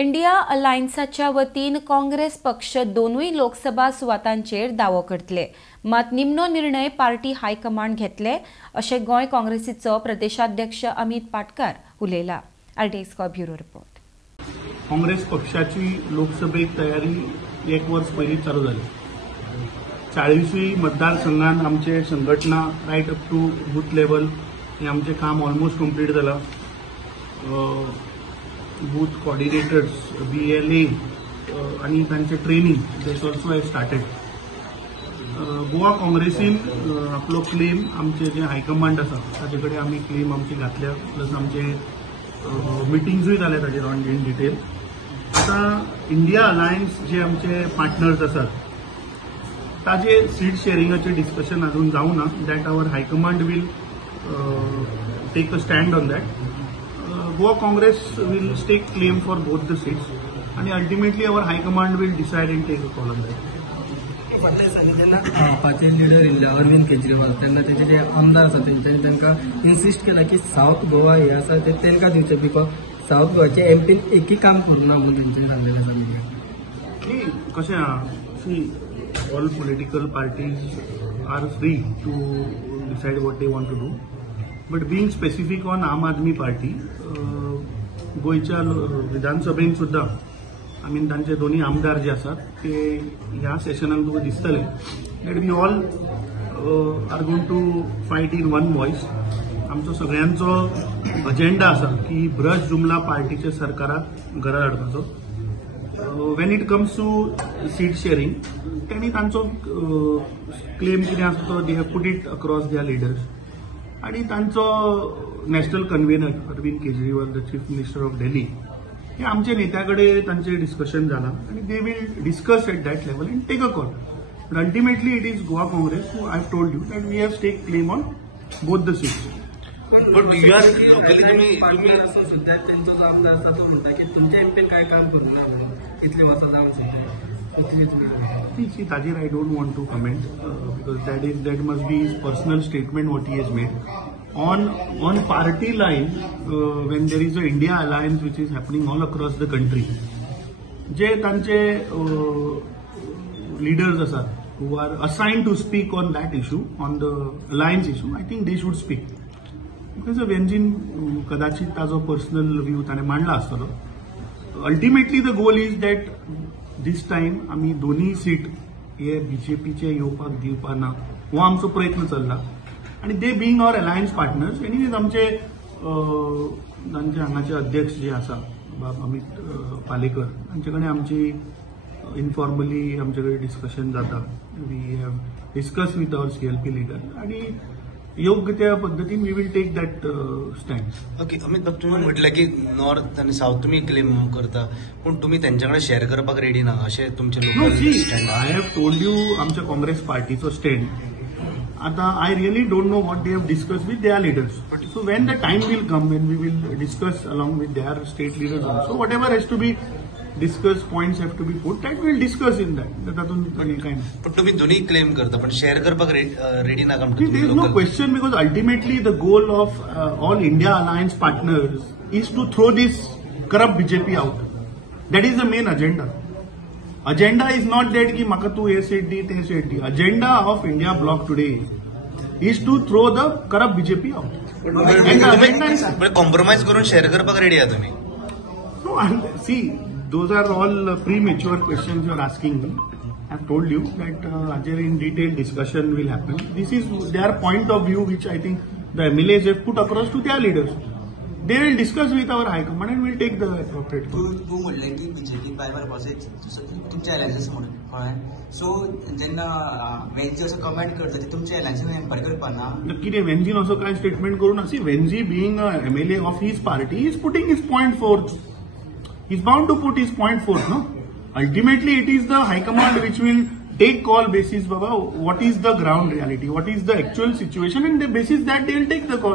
India अलायन्साच्या वतीन काँग्रेस पक्ष दोनूय लोकसभा सुवातांचेर दावो करतले, मात निमणो निर्णय पार्टी हायकमांड घेतले अशें गोंय काँग्रेसीचो प्रदेशाध्यक्ष अमित पाटकार उलयला। RTX bureau report. काँग्रेस पक्षाची लोकसभेक तयारी एक वर्स पयलीं चालू जाली। 40 मतदारसंघात आमचे संघटना right up to booth level हे आमचे काम ऑलमोस्ट कंप्लीट जाला। बूथ कोऑर्डिनेटर्स BLA आणि तांचे training this also have started. Goa काँग्रेसीन आपलो क्लेम आमचे जे हायकमांड आसा ताचे कडेन आमी क्लेम आमचे घातल्या, प्लस आमचे मिटिंग्सूय जाले ताजेर ऑन इन डिटेल। आता इंडिया अलायन्स जे आमचे पार्टनर्स आसात ताजे सीट शेअरिंगाचे डिस्कशन अजून जावना। That our high command will take a stand on that. Goa Congress will stake claim for both the seats, and ultimately our High Command will decide and take a call on that. Party leader Arvind Kejriwal त्यांना त्याचे जे आमदार आसा त्यांच्यानी तांकां insist केला की south Goa हे आसा ते तांकां दिवचे, बिकॉज साऊथ गोवाचे एमपीन एकही काम करूना म्हणून तेंच्यांनी सांगलेलें आसा। कशें आहा, see all political parties are free to decide what they want to do, but being specific on Aam Aadmi party गोयच्या विधानसभेन सुद्धा आय मीन तांचे दोन्ही आमदार जे आसात ते ह्या सेशनाक तुका दिसतले that we all are going to fight in one voice. आमचो सगळ्यांचो अजेंडा आसा की ब्रश जुमला पार्टीच्या सरकाराक घरा हाडपाचो। When it comes to seat sharing त्यांनी तांचो क्लेम कितें आसा तो they have put it across their leaders, आणि तांचो national convener Arvind Kejriwal the chief minister of Delhi हे आमच्या नेत्याकडे तांचे डिस्कशन जाला, आणि they will discuss at that level and take a call. But ultimately it is Goa Congress who I have told you that we have take claim on both the seats. But you are locally तुम्ही सुद्धा त्यांचो आमदार आसा तो म्हणटा की तुमच्या MPIN काय काम करूना म्हणून इतले वर्सां जावन सुद्धा। See, Tajir, I don't want to comment because that must be his personal statement what he has made. On party line, when there is a India alliance which is happening all across the country, जे तांचे leaders asat who are assigned to speak on that issue, on the alliance issue, I think they should speak. Because Venjin kadachit tazo personal view ताणे मांडला आसतलो। Ultimately the goal is that this time आम्ही दोन्ही seat हे बीजेपीचे येवपाक दिवपाना हो आमचो प्रयत्न चल्ला, आणि they being our alliance partners anyways आमचे हांगाचे अध्यक्ष जे आसा अमित पालेकर तांचे कडेन आमची इनफॉर्मली आमचे कडेन डिस्कशन जाता। We have discuss with our CLP leader, आणि योग्य त्या पद्धतीन we will take that stand. Okay, Amit बाब तुम्ही म्हटलं की नॉर्थ आणि साऊथ तुम्ही क्लेम करता, पण तुम्ही त्यांच्याकडे शेअर करपाक रेडी ना असे तुमचे लोक stand. I have told you आमच्या काँग्रेस पार्टीचो स्टँड। आता I really don't know what they have discuss with their leaders, so when the time will come when we will discuss along with their state leaders also whatever has to be discuss, points have to be put, that will discuss in that. तातूंत काय नाही। पण तुम्ही दोन्ही claim करता पण share करपाक ready ना काम? There is no question, because ultimately the goal of all India alliance partners is to throw this corrupt BJP out. That is the main agenda. Agenda is not that की म्हाका तू हे सीट दी ते सीट दी। Agenda of India block today is to throw the corrupt BJP out. Compromise करून शेअर करपाक रेडी आहात तुम्ही? No, see those are all premature questions you are asking me. I have told you that in detailed discussion will happen. This is their point of view which I think the MLAs have put across to their leaders. They will discuss with our High Command and will take the appropriate call. तू म्हणलें की BJP bye तुमच्या alliance म्हणून कळ्ळें, so जेन्ना वेंजी असो comment करता ते तुमच्या अलायन्सान एम्पायर करपाना कितें वेंजीन असो काय स्टेटमेंट करून see Venzy being a MLA of his party is putting his point forth. He's bound to put his point forth, no? Ultimately, it is the High Command which will take call basis, Baba, what is the ground reality, what is the actual situation, and the basis that they will take the call.